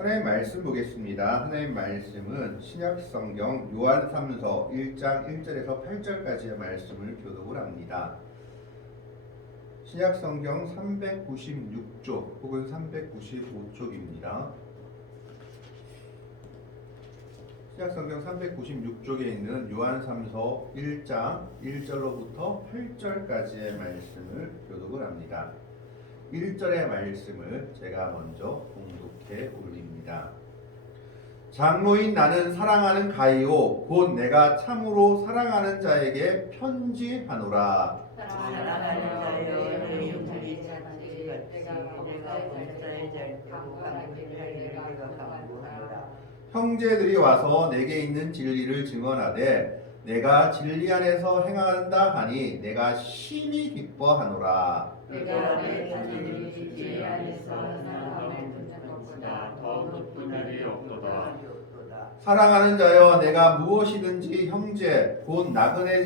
하나님 말씀 보겠습니다. 하나님 말씀은 신약성경 요한3서 1장 1절에서 8절까지의 말씀을 교독을 합니다. 신약성경 396쪽 혹은 395쪽입니다. 신약성경 396쪽에 있는 요한3서 1장 1절로부터 8절까지의 말씀을 교독을 합니다. 1절의 말씀을 제가 먼저 봉독해 올립니다. 장로인 나는 사랑하는 가이오 곧 내가 참으로 사랑하는 자에게 편지하노라. 사랑하는 자여 너희 우리 자같이 내가 범사에 잘 때고 강구를 하기를 내가 강구하노라. 형제들이 와서 내게 있는 진리를 증언하되 내가 진리 안에서 행한다 하니 내가 심히 기뻐하노라. 내가 내 자녀들이 진리 안에서 행함을 듣는 것보다 더 기쁜 일이 없도다. 사랑하는 자여 내가 무엇이든지 형제 곧 나그네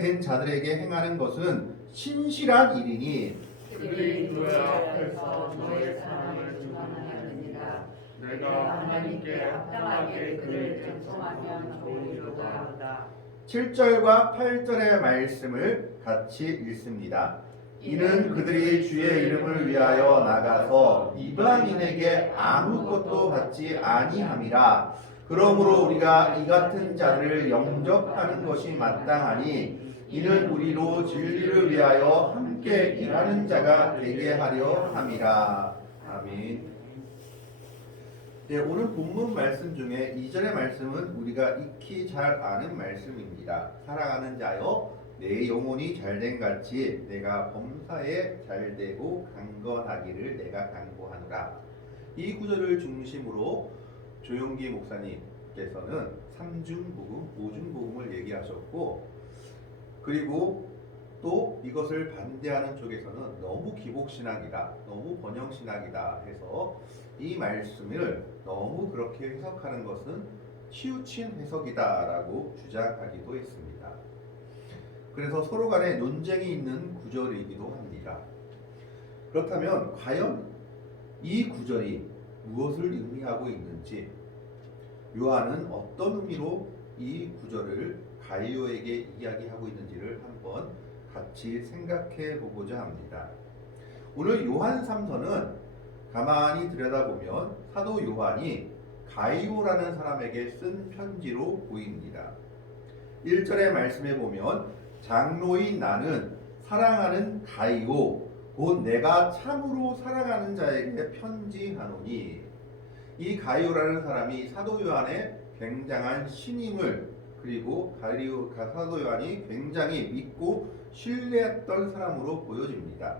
된 자들에게 행하는 것은 신실한 일이니 그들이 너희 앞에서 너의 사랑을 증언하느니라. 내가 하나님께 합당하게 그를 전송하면 좋으리로다. 7절과 8절의 말씀을 같이 읽습니다. 이는 그들이 주의 이름을 위하여 나가서 이방인에게 아무것도 받지 아니함이라. 그러므로 우리가 이 같은 자들을 영접하는 것이 마땅하니 이는 우리로 진리를 위하여 함께 일하는 자가 되게 하려 함이라. 아멘. 네, 오늘 본문 말씀 중에 2절의 말씀은 우리가 익히 잘 아는 말씀입니다. 사랑하는 자여 내 영혼이 잘된 같이 내가 범사에 잘되고 강건하기를 내가 간구하노라. 이 구절을 중심으로 조용기 목사님께서는 삼중복음, 오중복음을 얘기하셨고, 그리고 또 이것을 반대하는 쪽에서는 너무 기복신학이다, 너무 번영신학이다 해서 이 말씀을 너무 그렇게 해석하는 것은 치우친 해석이다라고 주장하기도 했습니다. 그래서 서로 간에 논쟁이 있는 구절이기도 합니다. 그렇다면 과연 이 구절이 무엇을 의미하고 있는지, 요한은 어떤 의미로 이 구절을 가이오에게 이야기하고 있는지를 한번 같이 생각해 보고자 합니다. 오늘 요한 3서는 가만히 들여다보면 사도 요한이 가이오라는 사람에게 쓴 편지로 보입니다. 1절의 말씀에 보면 장로인 나는 사랑하는 가이오 곧 내가 참으로 사랑하는 자에게 편지하노니, 이 가이오라는 사람이 사도 요한의 굉장한 신임을, 그리고 사도 요한이 굉장히 믿고 신뢰했던 사람으로 보여집니다.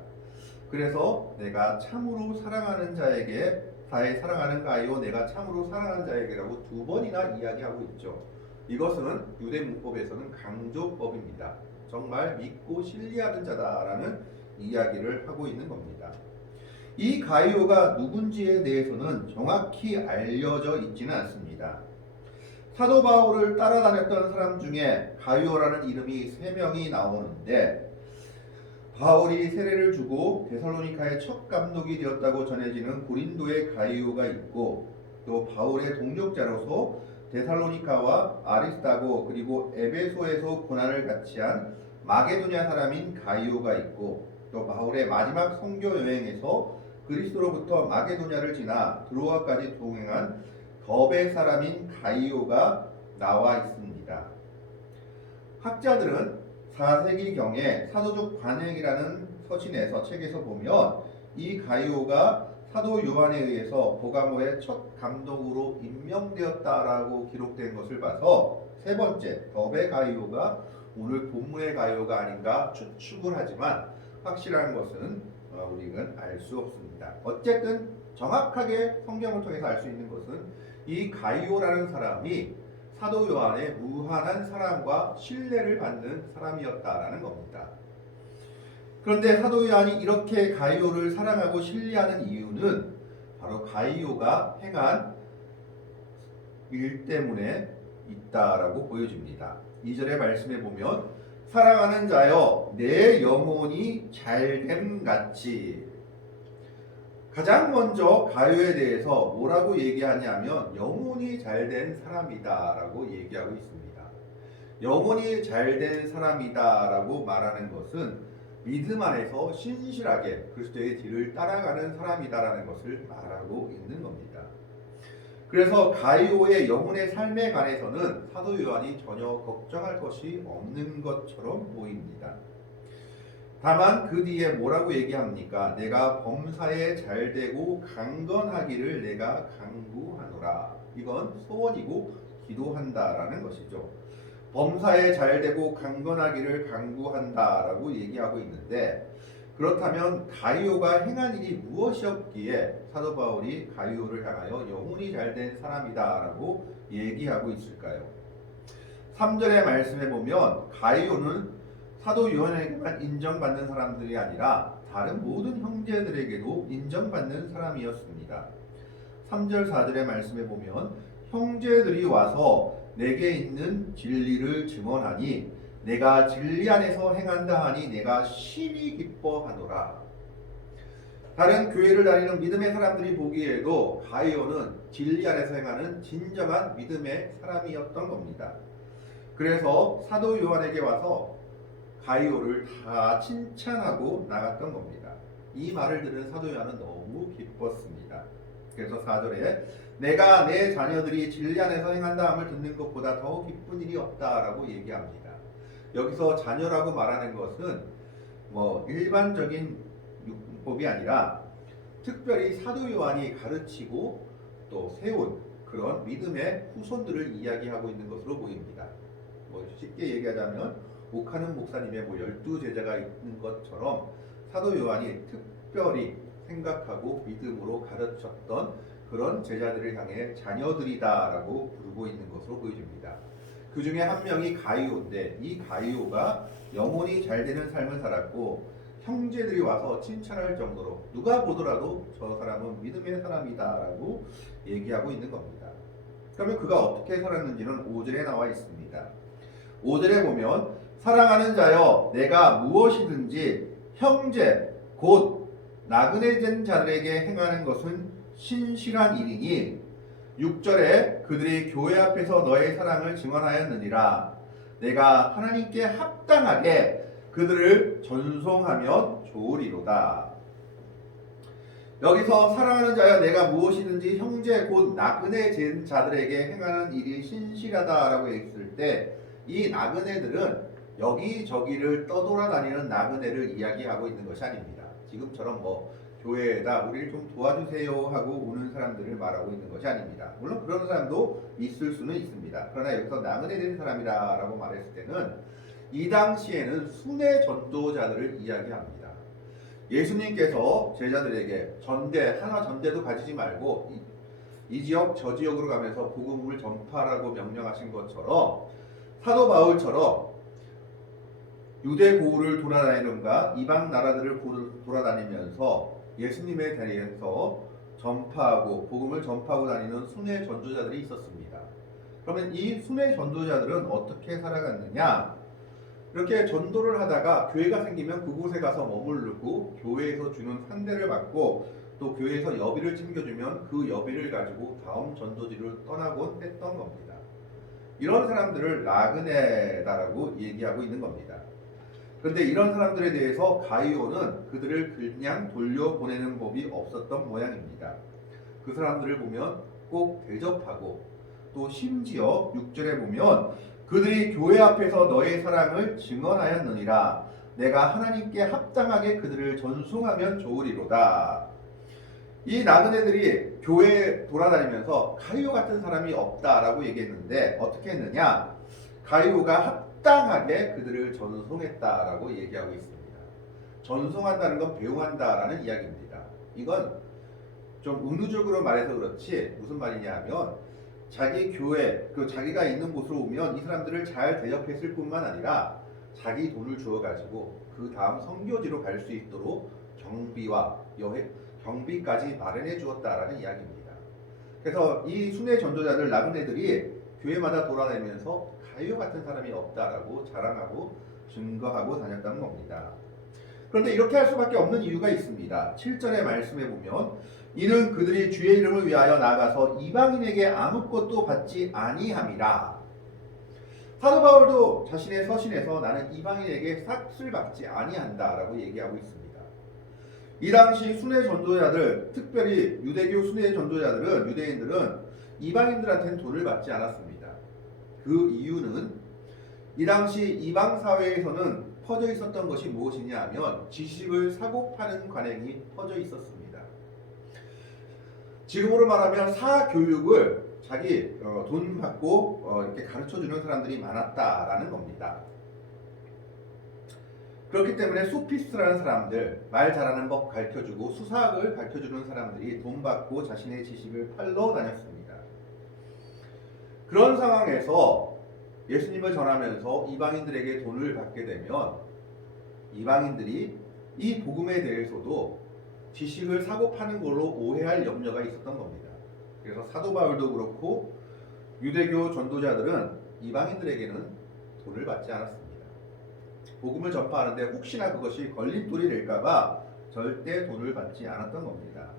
그래서 내가 참으로 사랑하는 자에게, 다의 사랑하는 가이오 내가 참으로 사랑하는 자에게라고 두 번이나 이야기하고 있죠. 이것은 유대 문법에서는 강조법입니다. 정말 믿고 신뢰하는 자다라는 이야기를 하고 있는 겁니다. 이 가이오가 누군지에 대해서는 정확히 알려져 있지는 않습니다. 사도 바울을 따라다녔던 사람 중에 가이오라는 이름이 3명이 나오는데, 바울이 세례를 주고 데살로니카의 첫 감독이 되었다고 전해지는 고린도의 가이오가 있고, 또 바울의 동력자로서 데살로니카와 아리스타고 그리고 에베소에서 고난을 같이 한 마게도냐 사람인 가이오가 있고, 또 바울의 마지막 선교 여행에서 그리스도로부터 마게도냐를 지나 드로아까지 동행한 더베 사람인 가이오가 나와 있습니다. 학자들은 4세기경에 사도적 관행이라는 서신에서 책에서 보면 이 가이오가 사도 요한에 의해서 보가모의 첫 감독으로 임명되었다라고 기록된 것을 봐서 세 번째 더베 가이오가 오늘 본문의 가이오가 아닌가 추측을 하지만 확실한 것은 우리는 알 수 없습니다. 어쨌든 정확하게 성경을 통해서 알 수 있는 것은 이 가이오라는 사람이 사도 요한의 무한한 사랑과 신뢰를 받는 사람이었다라는 겁니다. 그런데 사도 요한이 이렇게 가이오를 사랑하고 신뢰하는 이유는 바로 가이오가 행한 일 때문에 있다라고 보여집니다. 2절의 말씀에 보면 사랑하는 자여 내 영혼이 잘됨 같이, 가장 먼저 가요에 대해서 뭐라고 얘기하냐면 영혼이 잘된 사람이다라고 얘기하고 있습니다. 영혼이 잘된 사람이다라고 말하는 것은 믿음 안에서 신실하게 그리스도의 뒤를 따라가는 사람이다라는 것을 말하고 있는 겁니다. 그래서 가이오의 영혼의 삶에 관해서는 사도 요한이 전혀 걱정할 것이 없는 것처럼 보입니다. 다만 그 뒤에 뭐라고 얘기합니까? 내가 범사에 잘되고 강건하기를 내가 간구하노라. 이건 소원이고 기도한다라는 것이죠. 범사에 잘되고 강건하기를 간구한다라고 얘기하고 있는데, 그렇다면 가이오가 행한 일이 무엇이었기에 사도 바울이 가이오를 향하여 영혼이 잘된 사람이다라고 얘기하고 있을까요? 3절의 말씀에 보면 가이오는 사도 요한에게만 인정받는 사람들이 아니라 다른 모든 형제들에게도 인정받는 사람이었습니다. 3절 4절의 말씀에 보면 형제들이 와서 내게 있는 진리를 증언하니 내가 진리 안에서 행한다 하니 내가 심히 기뻐하노라. 다른 교회를 다니는 믿음의 사람들이 보기에도 가이오는 진리 안에서 행하는 진정한 믿음의 사람이었던 겁니다. 그래서 사도 요한에게 와서 가이오를 다 칭찬하고 나갔던 겁니다. 이 말을 들은 사도 요한은 너무 기뻤습니다. 그래서 4절에 내가 내 자녀들이 진리 안에서 행한다 함을 듣는 것보다 더 기쁜 일이 없다라고 얘기합니다. 여기서 자녀라고 말하는 것은 일반적인 율법이 아니라 특별히 사도 요한이 가르치고 또 세운 그런 믿음의 후손들을 이야기하고 있는 것으로 보입니다. 쉽게 얘기하자면 옥하는 목사님의 12제자가 있는 것처럼 사도 요한이 특별히 생각하고 믿음으로 가르쳤던 그런 제자들을 향해 자녀들이다라고 부르고 있는 것으로 보여집니다. 그 중에 한 명이 가이오인데, 이 가이오가 영혼이 잘 되는 삶을 살았고 형제들이 와서 칭찬할 정도로 누가 보더라도 저 사람은 믿음의 사람이다라고 얘기하고 있는 겁니다. 그러면 그가 어떻게 살았는지는 5절에 나와 있습니다. 5절에 보면 사랑하는 자여 내가 무엇이든지 형제 곧 나그네 된 자들에게 행하는 것은 신실한 일이니 6절에 그들이 교회 앞에서 너의 사랑을 증언하였느니라. 내가 하나님께 합당하게 그들을 전송하면 좋으리로다. 여기서 사랑하는 자여 내가 무엇이든지 형제 곧 나그네 된 자들에게 행하는 일이 신실하다라고 했을 때 이 나그네들은 여기저기를 떠돌아다니는 나그네를 이야기하고 있는 것이 아닙니다. 지금처럼 교회에다 우리를 좀 도와주세요 하고 오는 사람들을 말하고 있는 것이 아닙니다. 물론 그런 사람도 있을 수는 있습니다. 그러나 여기서 나그네 된 사람이라고 말했을 때는 이 당시에는 순회 전도자들을 이야기합니다. 예수님께서 제자들에게 하나 전대도 가지지 말고 이 지역 저 지역으로 가면서 복음을 전파하라고 명령하신 것처럼 사도 바울처럼 유대 고을을 돌아다니는가 이방 나라들을 돌아다니면서 예수님에 대해서 전파하고 복음을 전파하고 다니는 순회 전도자들이 있었습니다. 그러면 이 순회 전도자들은 어떻게 살아갔느냐? 이렇게 전도를 하다가 교회가 생기면 그곳에 가서 머무르고 교회에서 주는 환대를 받고 또 교회에서 여비를 챙겨주면 그 여비를 가지고 다음 전도지를 떠나곤 했던 겁니다. 이런 사람들을 나그네다라고 얘기하고 있는 겁니다. 그런데 이런 사람들에 대해서 가이오는 그들을 그냥 돌려보내는 법이 없었던 모양입니다. 그 사람들을 보면 꼭 대접하고 또 심지어 6절에 보면 그들이 교회 앞에서 너의 사랑을 증언하였느니라. 내가 하나님께 합당하게 그들을 전송하면 좋으리로다. 이 나그네들이 교회에 돌아다니면서 가이오 같은 사람이 없다라고 얘기했는데 어떻게 했느냐? 가이오가 합당하게 그들을 전송했다라고 얘기하고 있습니다. 전송한다는 건 배웅한다라는 이야기입니다. 이건 좀 은유적으로 말해서 그렇지 무슨 말이냐 하면 자기 교회, 자기가 있는 곳으로 오면 이 사람들을 잘 대접했을 뿐만 아니라 자기 돈을 주어가지고 그 다음 선교지로 갈 수 있도록 경비와 경비까지 마련해 주었다라는 이야기입니다. 그래서 이 순회 전도자들 나그네들이 교회마다 돌아다니면서 가이오 같은 사람이 없다라고 자랑하고 증거하고 다녔다는 겁니다. 그런데 이렇게 할 수밖에 없는 이유가 있습니다. 7절의 말씀에 보면 이는 그들이 주의 이름을 위하여 나가서 이방인에게 아무것도 받지 아니함이라. 사도 바울도 자신의 서신에서 나는 이방인에게 삭슬 받지 아니한다라고 얘기하고 있습니다. 이 당시 순회 전도자들, 특별히 유대교 순회 전도자들은, 유대인들은 이방인들한테는 돈을 받지 않았습니다. 그 이유는 이 당시 이방 사회에서는 퍼져 있었던 것이 무엇이냐 하면 지식을 사고 파는 관행이 퍼져 있었습니다. 지금으로 말하면 사교육을 자기 돈 받고 이렇게 가르쳐주는 사람들이 많았다라는 겁니다. 그렇기 때문에 소피스트라는 사람들, 말 잘하는 법 가르쳐주고 수사학을 가르쳐주는 사람들이 돈 받고 자신의 지식을 팔러 다녔습니다. 그런 상황에서 예수님을 전하면서 이방인들에게 돈을 받게 되면 이방인들이 이 복음에 대해서도 지식을 사고 파는 걸로 오해할 염려가 있었던 겁니다. 그래서 사도 바울도 그렇고 유대교 전도자들은 이방인들에게는 돈을 받지 않았습니다. 복음을 전파하는데 혹시나 그것이 걸림돌이 될까봐 절대 돈을 받지 않았던 겁니다.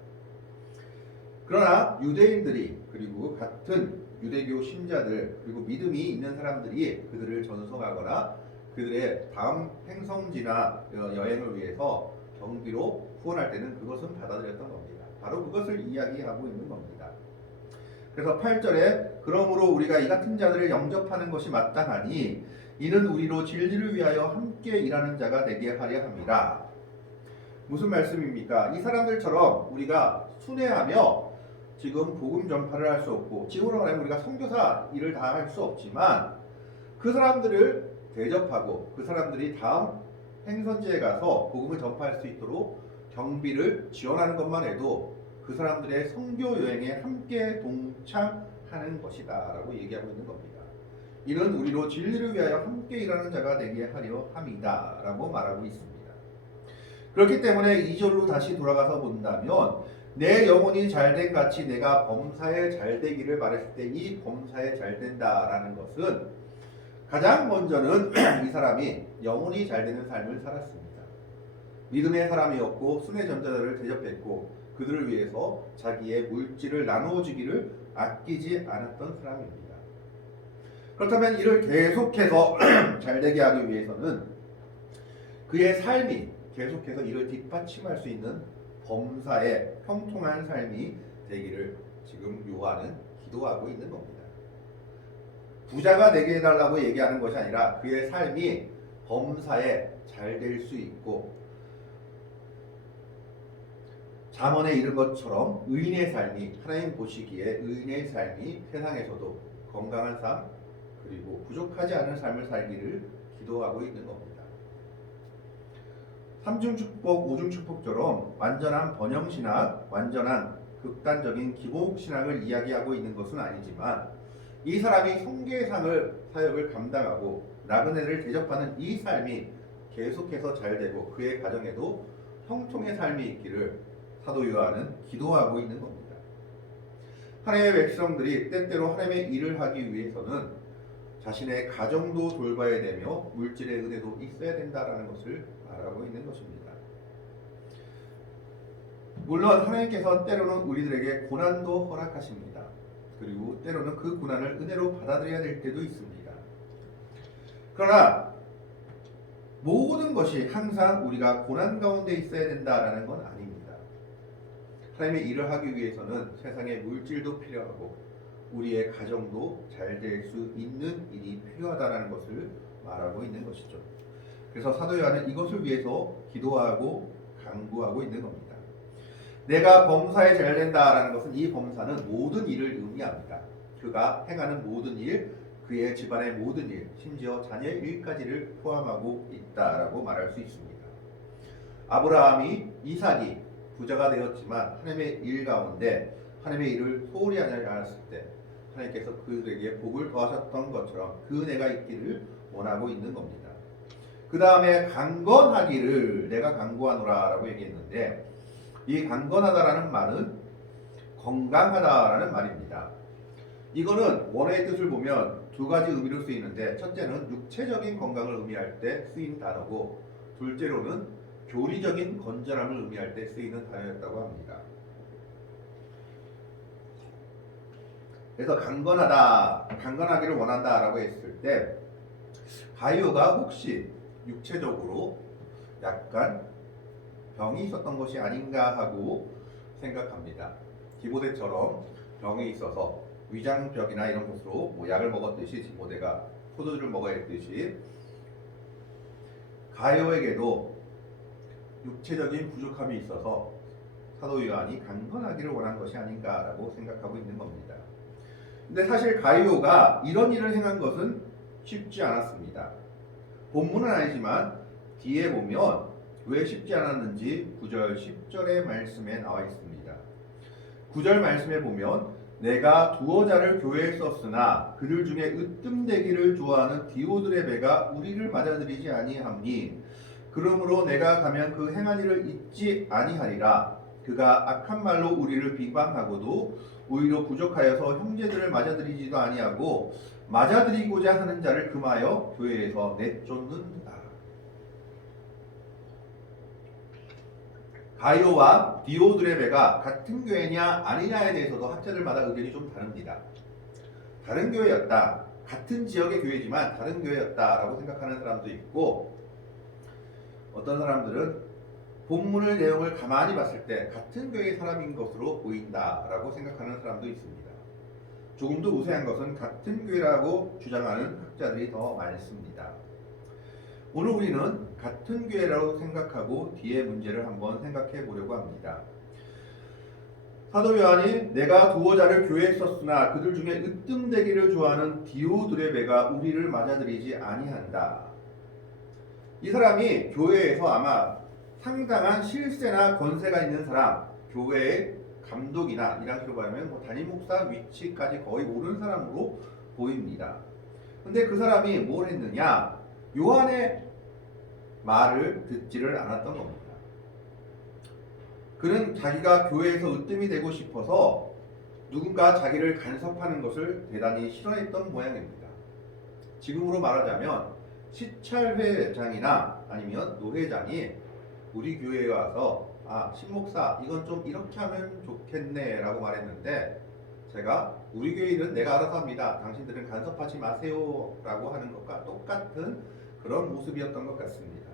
그러나 유대인들이 그리고 같은 유대교 신자들 그리고 믿음이 있는 사람들이 그들을 전송하거나 그들의 다음 행성지나 여행을 위해서 경비로 후원할 때는 그것은 받아들였던 겁니다. 바로 그것을 이야기하고 있는 겁니다. 그래서 8절에 그러므로 우리가 이 같은 자들을 영접하는 것이 마땅하니 이는 우리로 진리를 위하여 함께 일하는 자가 되게 하려 함이라. 무슨 말씀입니까? 이 사람들처럼 우리가 순회하며 지금 복음 전파를 할 수 없고 지금으로 말하면 우리가 선교사 일을 다 할 수 없지만 그 사람들을 대접하고 그 사람들이 다음 행선지에 가서 복음을 전파할 수 있도록 경비를 지원하는 것만 해도 그 사람들의 선교 여행에 함께 동참하는 것이다 라고 얘기하고 있는 겁니다. 이는 우리로 진리를 위하여 함께 일하는 자가 되게 하려 함이다 라고 말하고 있습니다. 그렇기 때문에 2절로 다시 돌아가서 본다면 내 영혼이 잘된 같이 내가 범사에 잘되기를 바랬을 때 이 범사에 잘된다라는 것은 가장 먼저는 이 사람이 영혼이 잘되는 삶을 살았습니다. 믿음의 사람이었고 순회 전자들을 대접했고 그들을 위해서 자기의 물질을 나누어주기를 아끼지 않았던 사람입니다. 그렇다면 이를 계속해서 잘되게 하기 위해서는 그의 삶이 계속해서 이를 뒷받침할 수 있는 범사의 형통한 삶이 되기를 지금 요한은 기도하고 있는 겁니다. 부자가 되게 해달라고 얘기하는 것이 아니라 그의 삶이 범사에 잘 될 수 있고 잠언에 이른 것처럼 의인의 삶이 하나님 보시기에 의인의 삶이 세상에서도 건강한 삶 그리고 부족하지 않은 삶을 살기를 기도하고 있는 겁니다. 삼중축복, 오중축복처럼 완전한 번영신학, 완전한 극단적인 기복신학을 이야기하고 있는 것은 아니지만 이 사람이 성계의 사역을 감당하고 나그네를 대접하는 이 삶이 계속해서 잘 되고 그의 가정에도 형통의 삶이 있기를 사도 요한은 기도하고 있는 겁니다. 하나님의 백성들이 때때로 하나님의 일을 하기 위해서는 자신의 가정도 돌봐야 되며 물질의 은혜도 있어야 된다라는 것을 말하고 있는 것입니다. 물론 하나님께서 때로는 우리들에게 고난도 허락하십니다. 그리고 때로는 그 고난을 은혜로 받아들여야 될 때도 있습니다. 그러나 모든 것이 항상 우리가 고난 가운데 있어야 된다라는 건 아닙니다. 하나님의 일을 하기 위해서는 세상에 물질도 필요하고 우리의 가정도 잘 될 수 있는 일이 필요하다는 것을 말하고 있는 것이죠. 그래서 사도 요한은 이것을 위해서 기도하고 강구하고 있는 겁니다. 내가 범사에 잘 된다라는 것은 이 범사는 모든 일을 의미합니다. 그가 행하는 모든 일, 그의 집안의 모든 일, 심지어 자녀의 일까지를 포함하고 있다라고 말할 수 있습니다. 아브라함이 이삭이 부자가 되었지만 하나님의 일 가운데 하나님의 일을 소홀히 하지 않았을 때 하나님께서 그들에게 복을 더하셨던 것처럼 그 은혜가 있기를 원하고 있는 겁니다. 그 다음에 강건하기를 내가 강구하노라 라고 얘기했는데 이 강건하다라는 말은 건강하다라는 말입니다. 이거는 원어의 뜻을 보면 두 가지 의미로 쓰이는데 첫째는 육체적인 건강을 의미할 때 쓰인 단어고 둘째로는 교리적인 건전함을 의미할 때 쓰이는 단어였다고 합니다. 그래서 강건하기를 원한다라고 했을 때 가이오가 혹시 육체적으로 약간 병이 있었던 것이 아닌가 하고 생각합니다. 디모데처럼 병이 있어서 위장벽이나 이런 것으로 뭐 약을 먹었듯이 디모데가 포도주를 먹어야 했듯이 가이오에게도 육체적인 부족함이 있어서 사도 요한이 강건하기를 원한 것이 아닌가라고 생각하고 있는 겁니다. 근데 사실 가이오가 이런 일을 행한 것은 쉽지 않았습니다. 본문은 아니지만 뒤에 보면 왜 쉽지 않았는지 9절 10절의 말씀에 나와 있습니다. 9절 말씀에 보면 내가 두어 자를 교회에 썼으나 그들 중에 으뜸되기를 좋아하는 디오드레베가 우리를 맞아들이지 아니하니 그러므로 내가 가면 그 행한 일을 잊지 아니하리라. 그가 악한 말로 우리를 비방하고도 오히려 부족하여서 형제들을 맞아들이지도 아니하고 맞아들이고자 하는 자를 금하여 교회에서 내쫓는다. 가이오와 디오드레베가 같은 교회냐 아니냐에 대해서도 학자들마다 의견이 좀 다릅니다. 다른 교회였다. 같은 지역의 교회지만 다른 교회였다라고 생각하는 사람도 있고 어떤 사람들은 본문의 내용을 가만히 봤을 때 같은 교회의 사람인 것으로 보인다라고 생각하는 사람도 있습니다. 조금 더 우세한 것은 같은 교회라고 주장하는 학자들이 더 많습니다. 오늘 우리는 같은 교회라고 생각하고 뒤의 문제를 한번 생각해 보려고 합니다. 사도 요한이 내가 두어 자를 교회에 썼으나 그들 중에 으뜸되기를 좋아하는 디오드레베가 우리를 맞아들이지 아니한다. 이 사람이 교회에서 아마 상당한 실세나 권세가 있는 사람, 교회의 감독이나 이 당시로 말하면 담임 목사 위치까지 거의 오른 사람으로 보입니다. 근데 그 사람이 뭘 했느냐? 요한의 말을 듣지를 않았던 겁니다. 그는 자기가 교회에서 으뜸이 되고 싶어서 누군가 자기를 간섭하는 것을 대단히 싫어했던 모양입니다. 지금으로 말하자면 시찰회장이나 아니면 노회장이 우리 교회에 와서 신목사 이건 좀 이렇게 하면 좋겠네 라고 말했는데 제가 우리 교회 일은 내가 알아서 합니다. 당신들은 간섭하지 마세요 라고 하는 것과 똑같은 그런 모습이었던 것 같습니다.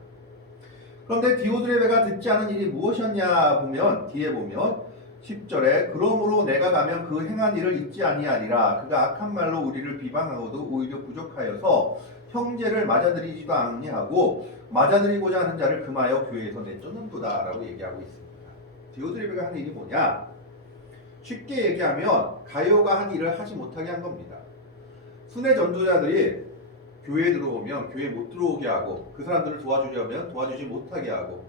그런데 디오드레베가 듣지 않은 일이 무엇이었냐 보면 뒤에 보면 10절에 그러므로 내가 가면 그 행한 일을 잊지 아니하리라. 그가 악한 말로 우리를 비방하고도 오히려 부족하여서 형제를 맞아들이지도 아니하고 맞아들이고자 하는 자를 금하여 교회에서 내쫓는도다 라고 얘기하고 있습니다. 디오드레베가 한 일이 뭐냐? 쉽게 얘기하면 가이오가 한 일을 하지 못하게 한 겁니다. 순회 전도자들이 교회에 들어오면 교회에 못 들어오게 하고 그 사람들을 도와주려면 도와주지 못하게 하고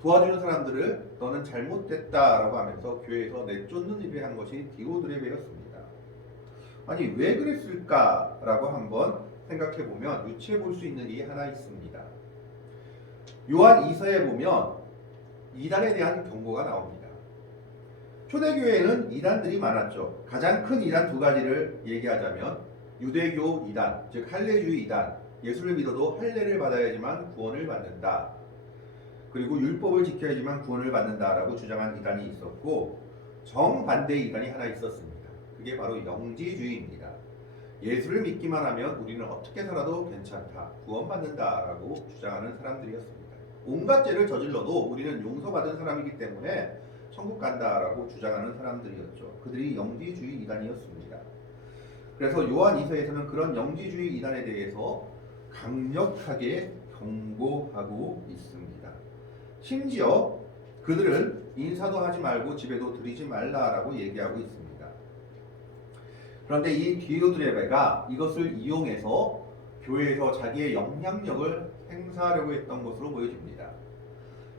도와주는 사람들을 너는 잘못됐다라고 하면서 교회에서 내쫓는 일을 한 것이 디오드레베였습니다. 아니 왜 그랬을까라고 한번 생각해보면 유추해 볼 수 있는 일이 하나 있습니다. 요한 2서에 보면 이단에 대한 경고가 나옵니다. 초대교회에는 이단들이 많았죠. 가장 큰 이단 두 가지를 얘기하자면 유대교 이단, 즉 할례주의 이단, 예수를 믿어도 할례를 받아야지만 구원을 받는다. 그리고 율법을 지켜야지만 구원을 받는다라고 주장한 이단이 있었고 정반대의 이단이 하나 있었습니다. 그게 바로 영지주의입니다. 예수를 믿기만 하면 우리는 어떻게 살아도 괜찮다, 구원받는다라고 주장하는 사람들이었습니다. 온갖 죄를 저질러도 우리는 용서받은 사람이기 때문에 천국 간다라고 주장하는 사람들이었죠. 그들이 영지주의 이단이었습니다. 그래서 요한 2서에서는 그런 영지주의 이단에 대해서 강력하게 경고하고 있습니다. 심지어 그들은 인사도 하지 말고 집에도 들이지 말라라고 얘기하고 있습니다. 그런데 이 디오드레베가 이것을 이용해서 교회에서 자기의 영향력을 행사하려고 했던 것으로 보여집니다.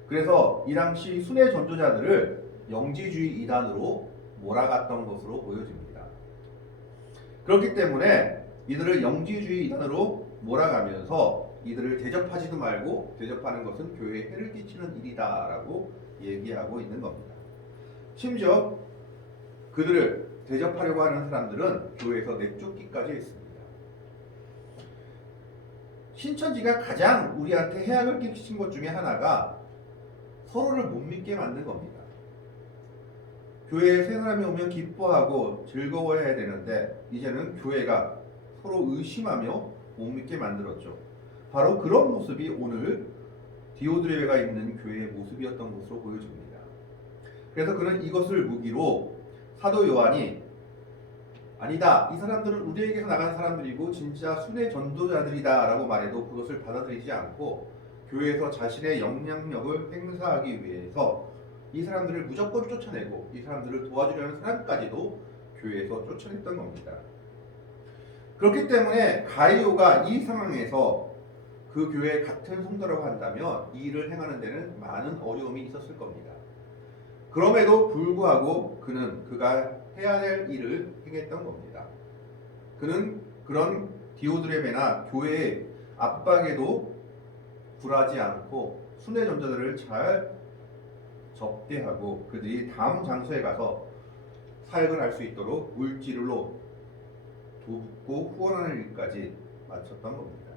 그래서 이 당시 순회 전도자들을 영지주의 이단으로 몰아갔던 것으로 보여집니다. 그렇기 때문에 이들을 영지주의 이단으로 몰아가면서 이들을 대접하지도 말고 대접하는 것은 교회에 해를 끼치는 일이다라고 얘기하고 있는 겁니다. 심지어 그들을 대접하려고 하는 사람들은 교회에서 내쫓기까지 했습니다. 신천지가 가장 우리한테 해악을 끼친 것 중에 하나가 서로를 못 믿게 만든 겁니다. 교회에 새 사람이 오면 기뻐하고 즐거워해야 되는데 이제는 교회가 서로 의심하며 못 믿게 만들었죠. 바로 그런 모습이 오늘 디오드레가 있는 교회의 모습이었던 것으로 보여집니다. 그래서 그는 이것을 무기로 사도 요한이 아니다, 이 사람들은 우리에게서 나간 사람들이고 진짜 순회 전도자들이다 라고 말해도 그것을 받아들이지 않고 교회에서 자신의 영향력을 행사하기 위해서 이 사람들을 무조건 쫓아내고 이 사람들을 도와주려는 사람까지도 교회에서 쫓아냈던 겁니다. 그렇기 때문에 가이오가 이 상황에서 그 교회의 같은 성도라고 한다면 이 일을 행하는 데는 많은 어려움이 있었을 겁니다. 그럼에도 불구하고 그는 그가 해야 될 일을 행했던 겁니다. 그는 그런 디오드레베나 교회의 압박에도 굴하지 않고 순회 전도자들을 잘 접대하고 그들이 다음 장소에 가서 사역을 할 수 있도록 물질로 돕고 후원하는 일까지 마쳤던 겁니다.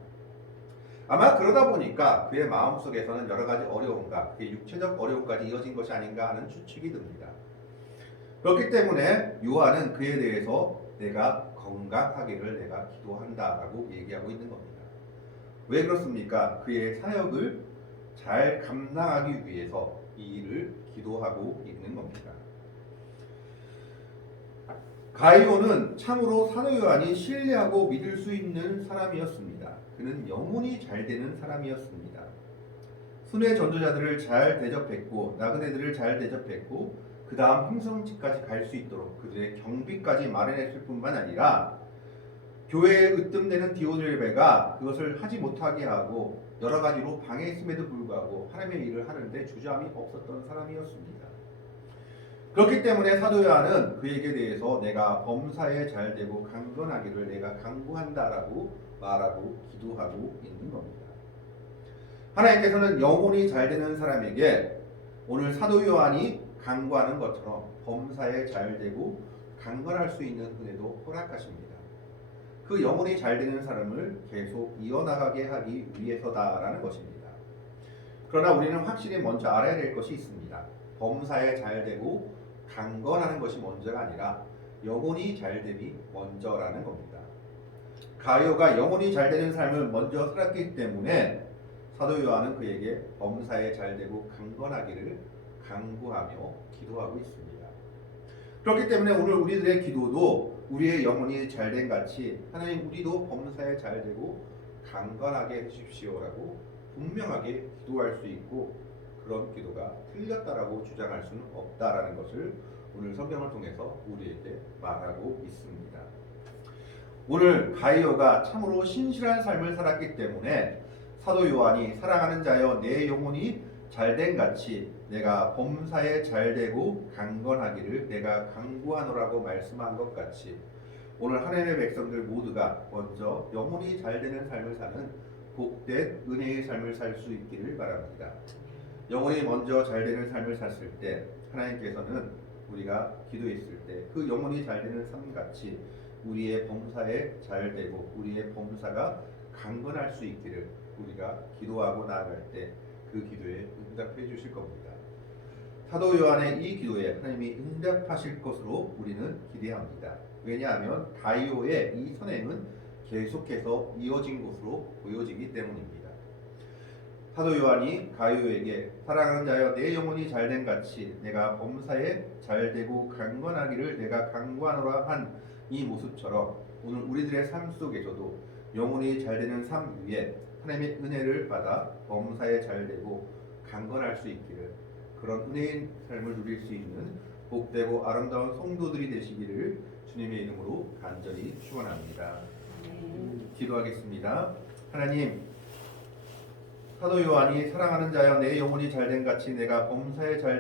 아마 그러다 보니까 그의 마음속에서는 여러 가지 어려움과 그의 육체적 어려움까지 이어진 것이 아닌가 하는 추측이 듭니다. 그렇기 때문에 요한은 그에 대해서 내가 건강하기를 내가 기도한다라고 얘기하고 있는 겁니다. 왜 그렇습니까? 그의 사역을 잘 감당하기 위해서 이 일을 기도하고 있는 겁니다. 가이오는 참으로 사도 요한이 신뢰하고 믿을 수 있는 사람이었습니다. 그는 영혼이 잘 되는 사람이었습니다. 순회 전도자들을 잘 대접했고 나그네들을 잘 대접했고 그 다음 행성지까지 갈 수 있도록 그들의 경비까지 마련했을 뿐만 아니라 교회에 으뜸되는 디오드레베가 그것을 하지 못하게 하고 여러 가지로 방해했음에도 불구하고 하나님의 일을 하는데 주저함이 없었던 사람이었습니다. 그렇기 때문에 사도 요한은 그에게 대해서 내가 범사에 잘 되고 강건하기를 내가 간구한다라고 말하고 기도하고 있는 겁니다. 하나님께서는 영혼이 잘 되는 사람에게 오늘 사도 요한이 간구하는 것처럼 범사에 잘 되고 강건할 수 있는 은혜도 허락하십니다. 그 영혼이 잘 되는 사람을 계속 이어나가게 하기 위해서다라는 것입니다. 그러나 우리는 확실히 먼저 알아야 될 것이 있습니다. 범사에 잘 되고 강건하는 것이 먼저가 아니라 영혼이 잘 됨이 먼저라는 겁니다. 가이오가 영혼이 잘 되는 삶을 먼저 살았기 때문에 사도 요한은 그에게 범사에 잘 되고 강건하기를 간구하며 기도하고 있습니다. 그렇기 때문에 오늘 우리들의 기도도 우리의 영혼이 잘된 같이 하나님 우리도 범사에 잘 되고 강건하게 해주십시오라고 분명하게 기도할 수 있고 그런 기도가 틀렸다라고 주장할 수는 없다라는 것을 오늘 성경을 통해서 우리에게 말하고 있습니다. 오늘 가이오가 참으로 신실한 삶을 살았기 때문에 사도 요한이 사랑하는 자여 내 영혼이 잘된 같이 내가 범사에 잘되고 강건하기를 내가 간구하노라고 말씀한 것 같이 오늘 하나님의 백성들 모두가 먼저 영혼이 잘되는 삶을 사는 복된 은혜의 삶을 살 수 있기를 바랍니다. 영혼이 먼저 잘되는 삶을 샀을 때 하나님께서는 우리가 기도했을 때 그 영혼이 잘되는 삶같이 우리의 범사에 잘되고 우리의 범사가 강건할 수 있기를 우리가 기도하고 나아갈 때 그 기도에 응답해 주실 겁니다. 사도 요한의 이 기도에 하나님이 응답하실 것으로 우리는 기대합니다. 왜냐하면 가이오의 이 선행은 계속해서 이어진 것으로 보여지기 때문입니다. 사도 요한이 가이오에게 사랑하는 자여 내 영혼이 잘된 같이 내가 범사에 잘되고 강건하기를 내가 간구하노라 한 이 모습처럼 오늘 우리들의 삶 속에서도 영혼이 잘되는 삶 위에 하나님의 은혜를 받아 범사에 잘되고 강건할 수 있기를 그런 은혜의 삶을 누릴 수 있는 복되고 아름다운 성도들이 되시기를 주님의 이름으로 간절히 축원합니다. 기도하겠습니다. 하나님, 사도 요한이 사랑하는 자여 내 영혼이 잘된 같이 내가 범사에 잘